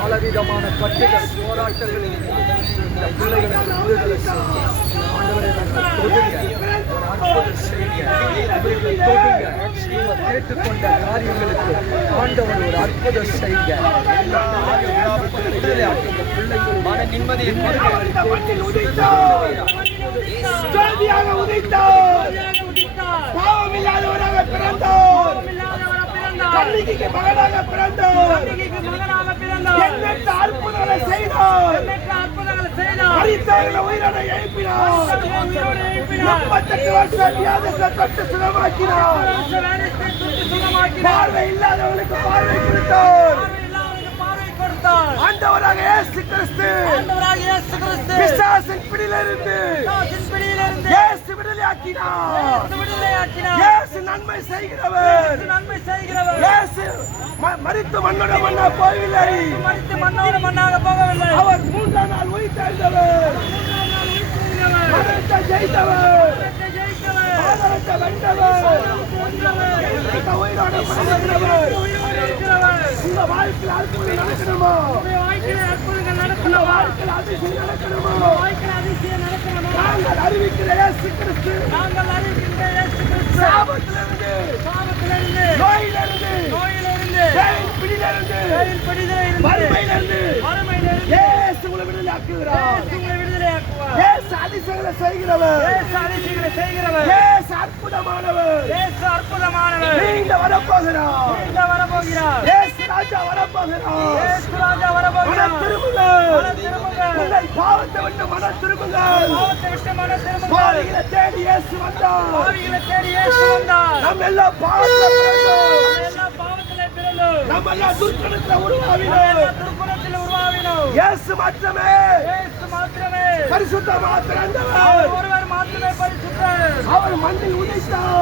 பலவிதமான கட்டுகள் போராட்டங்களில் இந்த பிள்ளைகளுக்கு விடுதலை கேட்டுக்கொண்ட காரியங்களுக்கு ஆண்டவர் ஒரு அற்புதம் செய்ய பிள்ளைகள் மன நிம்மதியை பாவமில்லாதவராக பிறந்தார், கன்னிகைக்கு மகனாக பிறந்தார், எண்ணற்ற அற்புதங்களை செய்தார், மரித்தவர்களை உயிரோட எழுப்பினார், 38 வருஷம் வியாதிகளை தொட்டு சுகமாக்கினார், பார்வை இல்லாதவர்களுக்கு பார்வை கொடுத்தார். ஆண்டவராக இயேசு கிறிஸ்து பிசாசின் பிடியிலிருந்து இயேசு விடுதலையாக்கினார். இயேசு நன்மை செய்கிறவர். இயேசு மரித்து மண்ணோட மண்ணா போகவில்லை. அவர் 3ஆம் நாள் உயிர்த்தெழுந்தவர். மரணத்தை ஜெயித்தவர். பாதாளத்தை வென்றவர். உயிரோட மனிதர். இந்த வாழ்க்கையில் அற்புதம் நடக்கணுமா? இந்த வாழ்க்கையில் அதிசயம் நடக்கணுமா? நாங்கள் அறிவிக்கிற இயேசு கிறிஸ்து சாபத்திலிருந்து, நோயிலிருந்து, பிடியிலிருந்து, வறுமையிலிருந்து இயேசு உங்களை விடுதலையாக்குகிறார். இயேசு அதிசயங்களை செய்கிறவர். இயேசு அற்புதமானவர். நீங்க வரப்போகிறார். இயேசு ராஜா வரப்போகிறார். மனம் திரும்புங்கள். உங்கள் பாவத்தை விட்டு மனம் திரும்புங்கள். பாவிகளை தேடி இயேசு வந்தார். நம்ம எல்லாம் பாவத்தில் பிறந்தோம். நம்ம எல்லாம் துர்க்குணத்தில் உருவாவினோம். இயேசு மாத்திரமே பரிசுத்தமாக பிறந்தவர். அவர் மண்ணில் உதித்தார்.